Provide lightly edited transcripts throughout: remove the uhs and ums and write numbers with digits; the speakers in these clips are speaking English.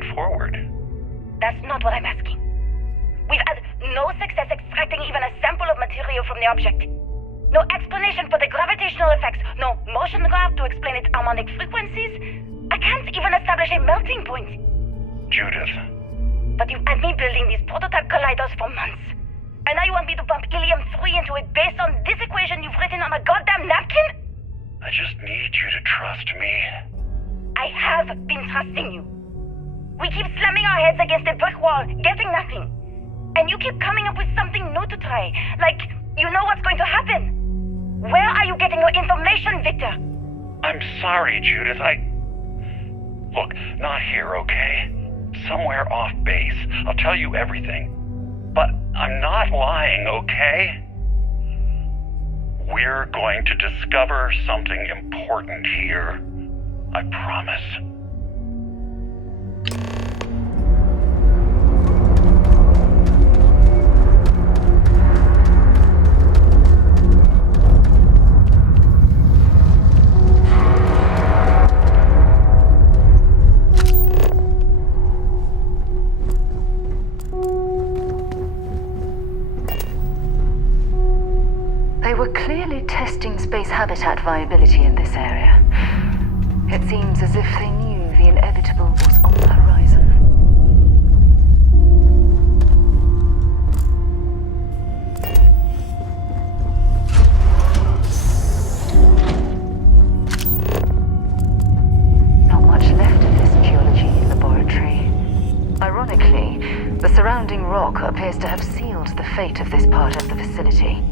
straightforward. That's not what I'm asking. We've had no success extracting even a sample of material from the object. No explanation for the gravitational effects, no motion graph to explain its harmonic frequencies. I can't even establish a melting point. Judith. But you've had me building these prototype colliders for months. And now you want me to pump helium-3 into it based on this equation you've written on a goddamn napkin? I just need you to trust me. I have been trusting you. We keep slamming our heads against a brick wall, getting nothing. And you keep coming up with something new to try, like you know what's going to happen. Where are you getting your information, Victor? I'm sorry, Judith. Look, not here, okay? Somewhere off base. I'll tell you everything. But I'm not lying, okay? We're going to discover something important here. I promise. They were clearly testing space habitat viability in this area. It seems as if they knew the inevitable was on the horizon. Not much left of this geology laboratory. Ironically, the surrounding rock appears to have sealed the fate of this part of the facility.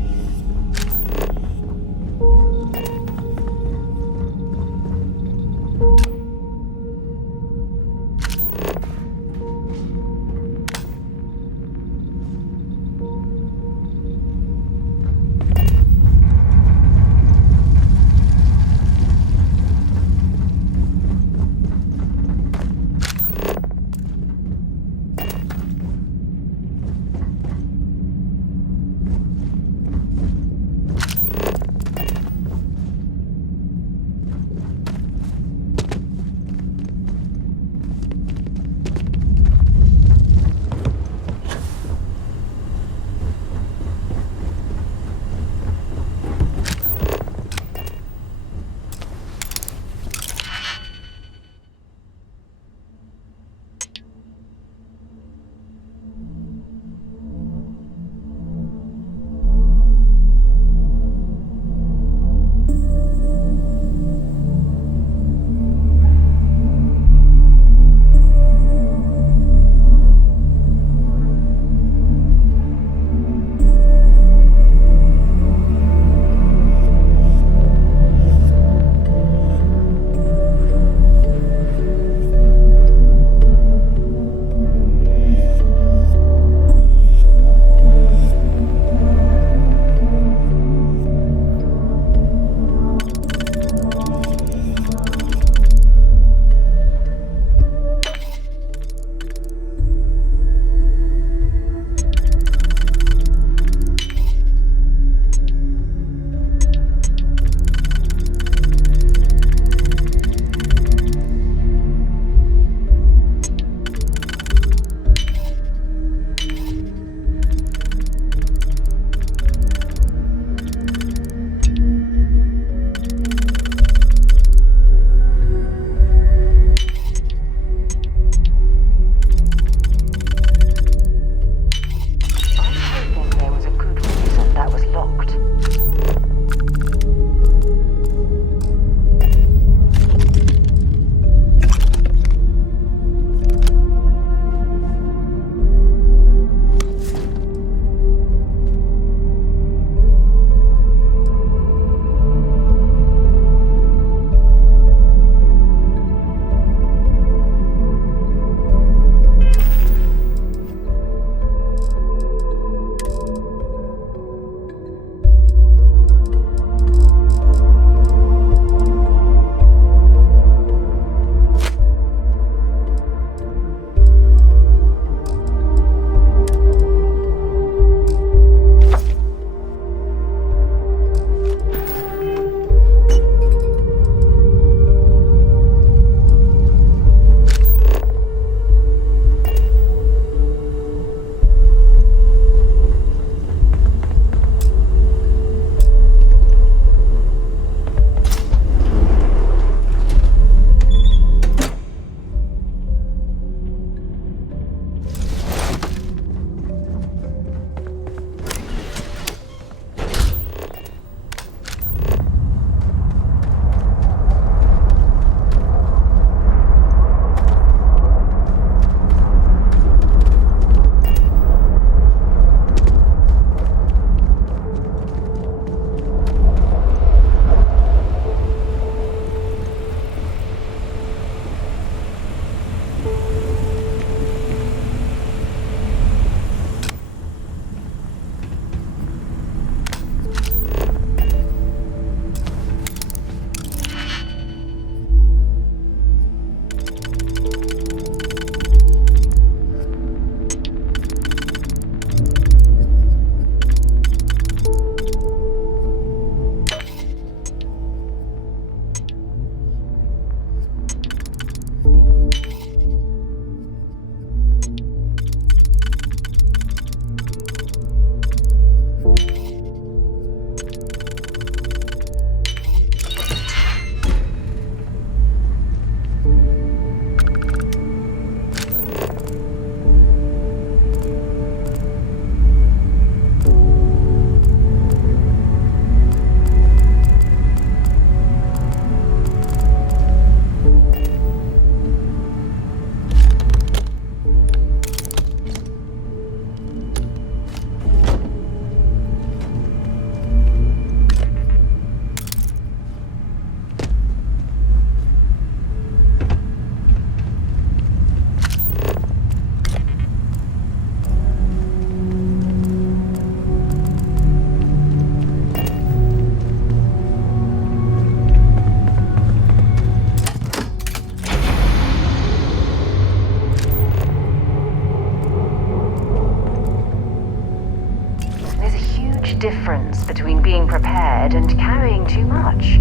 huge difference between being prepared and carrying too much.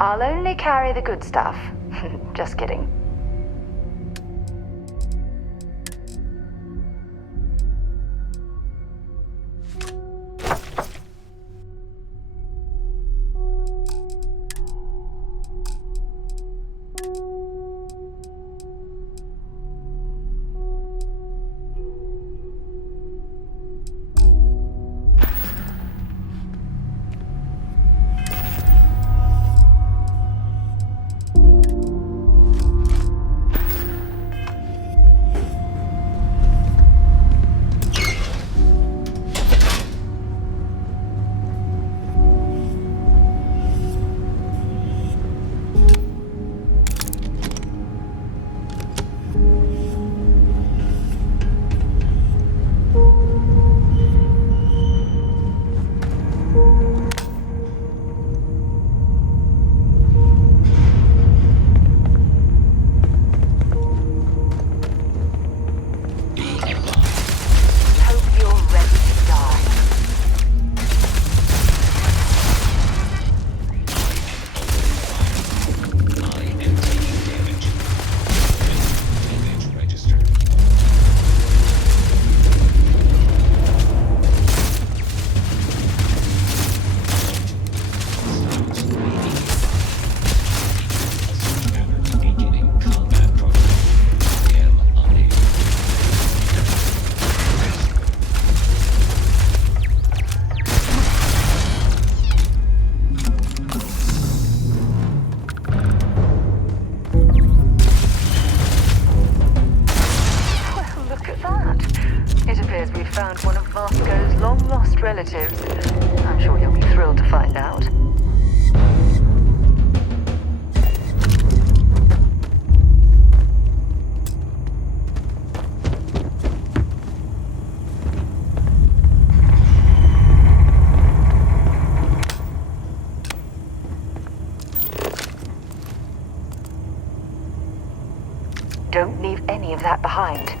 I'll only carry the good stuff. Just kidding. Relatives. I'm sure you'll be thrilled to find out. Don't leave any of that behind.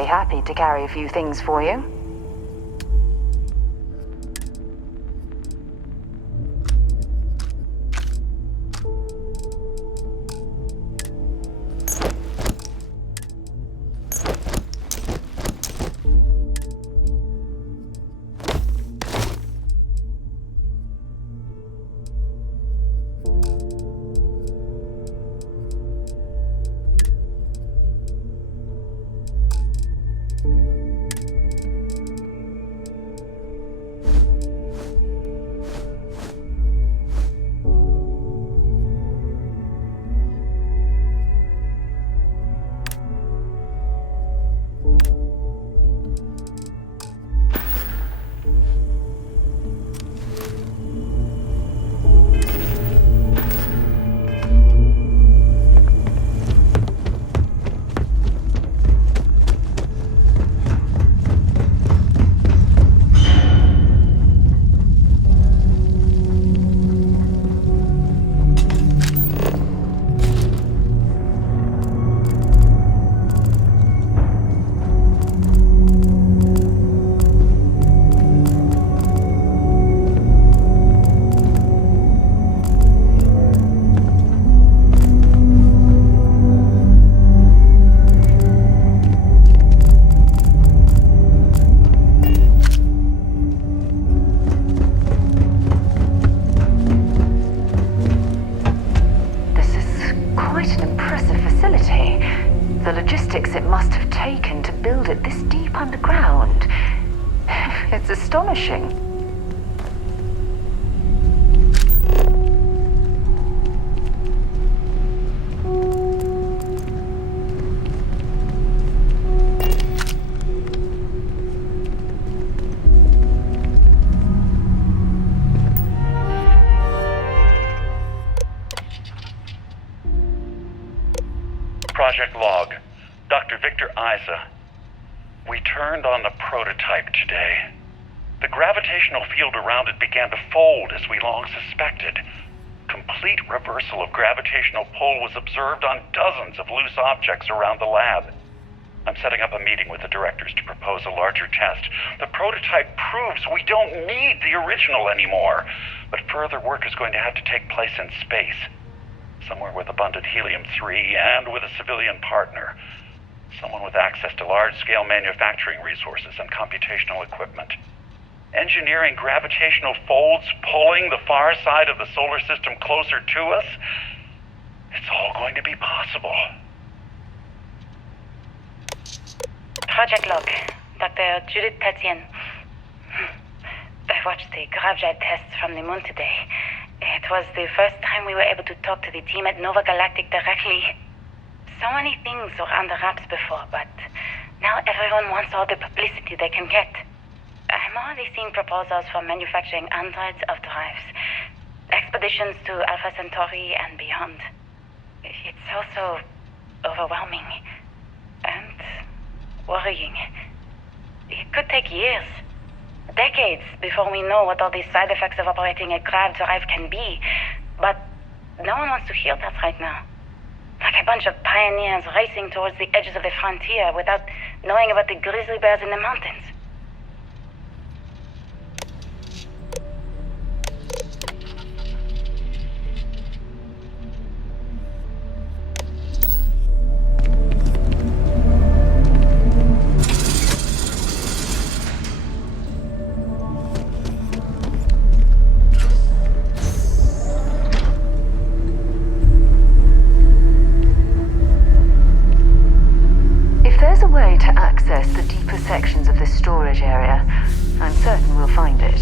be happy to carry a few things for you. It's astonishing. Project log. Dr. Victor Isa. We turned on the prototype today. The gravitational field around it began to fold as we long suspected. Complete reversal of gravitational pull was observed on dozens of loose objects around the lab. I'm setting up a meeting with the directors to propose a larger test. The prototype proves we don't need the original anymore, but further work is going to have to take place in space. Somewhere with abundant helium-3 and with a civilian partner. Someone with access to large-scale manufacturing resources and computational equipment. Engineering gravitational folds pulling the far side of the solar system closer to us? It's all going to be possible. Project log. Dr. Judith Tatian. I watched the Grav tests from the moon today. It was the first time we were able to talk to the team at Nova Galactic directly. So many things were under wraps before, but now everyone wants all the publicity they can get. I'm already seeing proposals for manufacturing androids of drives, expeditions to Alpha Centauri and beyond. It's also overwhelming and worrying. It could take years, decades, before we know what all the side effects of operating a Grav drive can be. But no one wants to hear that right now. Like a bunch of pioneers racing towards the edges of the frontier without knowing about the grizzly bears in the mountains. The deeper sections of this storage area. I'm certain we'll find it.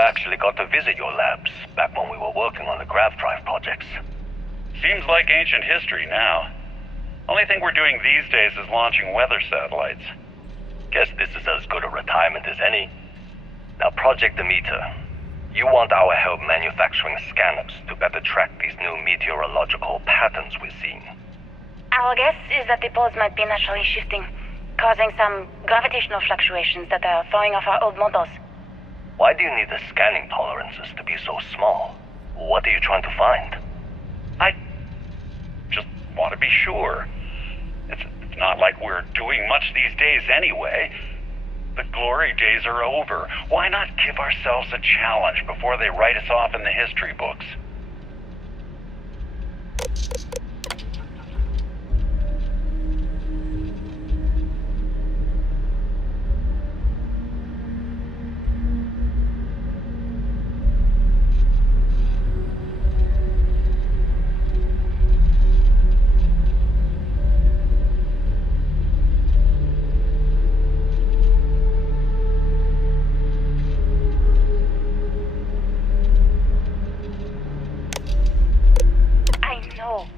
actually got to visit your labs back when we were working on the Grav drive projects. Seems like ancient history now. Only thing we're doing these days is launching weather satellites. Guess this is as good a retirement as any. Now, Project Demeter, you want our help manufacturing scanners to better track these new meteorological patterns we're seeing. Our guess is that the poles might be naturally shifting, causing some gravitational fluctuations that are throwing off our old models. Why do you need the scanning tolerances to be so small? What are you trying to find? I just want to be sure. It's not like we're doing much these days anyway. The glory days are over. Why not give ourselves a challenge before they write us off in the history books?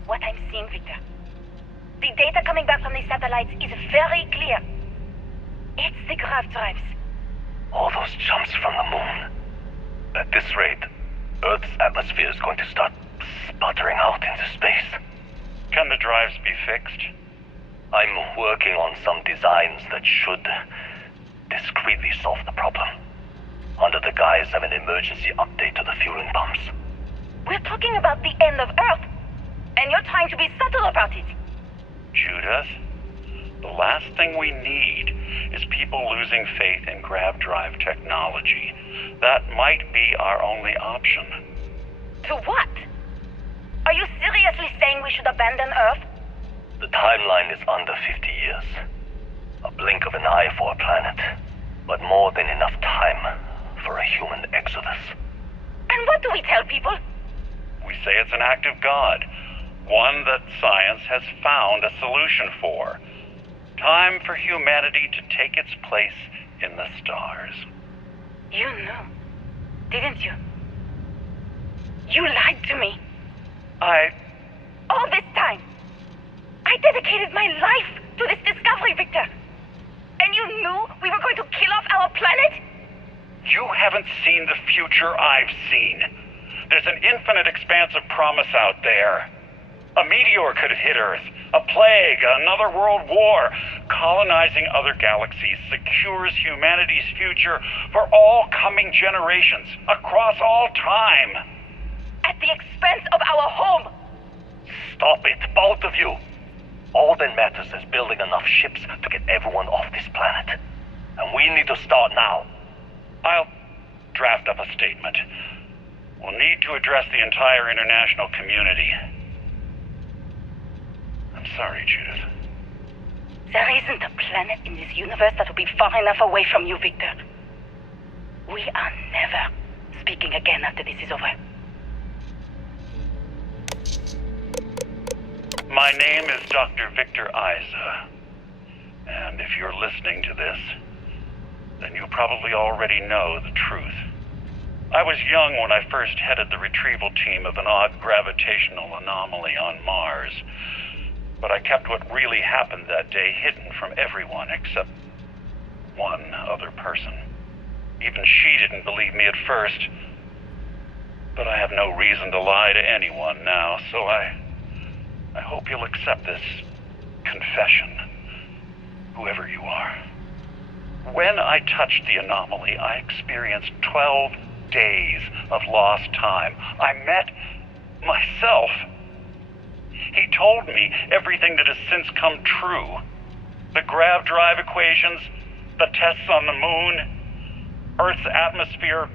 What I'm seeing, Victor. The data coming back from the satellites is very clear. It's the Grav drives. All those jumps from the moon. At this rate, Earth's atmosphere is going to start sputtering out into space. Can the drives be fixed? I'm working on some designs that should discreetly solve the problem, under the guise of an emergency update to the fueling pumps. We're talking about the end of Earth, and you're trying to be subtle about it. Judith, the last thing we need is people losing faith in Grav drive technology. That might be our only option. To what? Are you seriously saying we should abandon Earth? The timeline is under 50 years. A blink of an eye for a planet, but more than enough time for a human exodus. And what do we tell people? We say it's an act of God, one that science has found a solution for. Time for humanity to take its place in the stars. You knew, didn't you? You lied to me. All this time, I dedicated my life to this discovery, Victor. And you knew we were going to kill off our planet? You haven't seen the future I've seen. There's an infinite expanse of promise out there. A meteor could hit Earth, a plague, another world war. Colonizing other galaxies secures humanity's future for all coming generations, across all time. At the expense of our home. Stop it, both of you. All that matters is building enough ships to get everyone off this planet. And we need to start now. I'll draft up a statement. We'll need to address the entire international community. I'm sorry, Judith. There isn't a planet in this universe that will be far enough away from you, Victor. We are never speaking again after this is over. My name is Dr. Victor GGeezY. And if you're listening to this, then you probably already know the truth. I was young when I first headed the retrieval team of an odd gravitational anomaly on Mars. But I kept what really happened that day hidden from everyone except one other person. Even she didn't believe me at first. But I have no reason to lie to anyone now, so I hope you'll accept this confession, whoever you are. When I touched the anomaly, I experienced 12 days of lost time. I met myself. He told me everything that has since come true. The Grav drive equations, the tests on the moon, Earth's atmosphere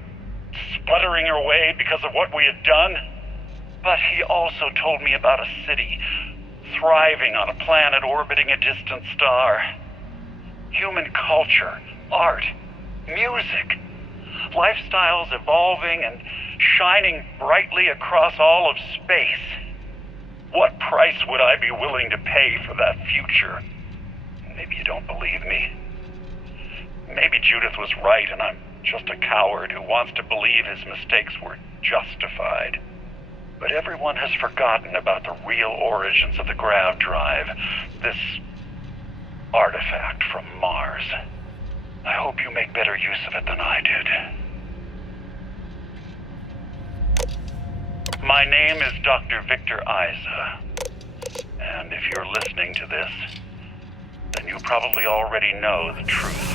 sputtering away because of what we had done. But he also told me about a city thriving on a planet orbiting a distant star. Human culture, art, music, lifestyles evolving and shining brightly across all of space. What price would I be willing to pay for that future? Maybe you don't believe me. Maybe Judith was right and I'm Just a coward who wants to believe his mistakes were justified. But everyone has forgotten about the real origins of the Grav drive, this artifact from Mars. I hope you make better use of it than I did. My name is Dr. Victor GGeezY, and if you're listening to this, then you probably already know the truth.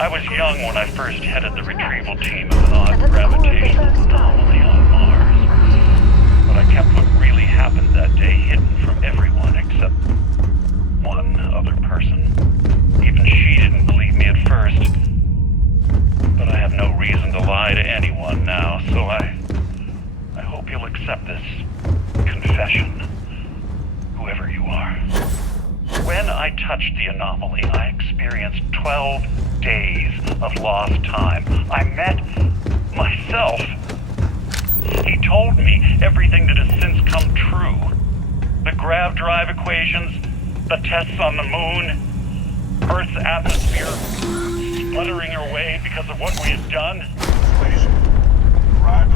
I was young when I first headed the retrieval team of an odd gravitational anomaly on Mars, but I kept what really happened that day hidden from everyone except one other person. Even she didn't believe me at first, but I have no reason to lie to anyone now, so I hope you'll accept this confession, whoever you are. When I touched the anomaly, I experienced 12 days of lost time. I met myself. He told me everything that has since come true. The Grav drive equations, the tests on the moon, Earth's atmosphere sputtering away because of what we had done. Arrived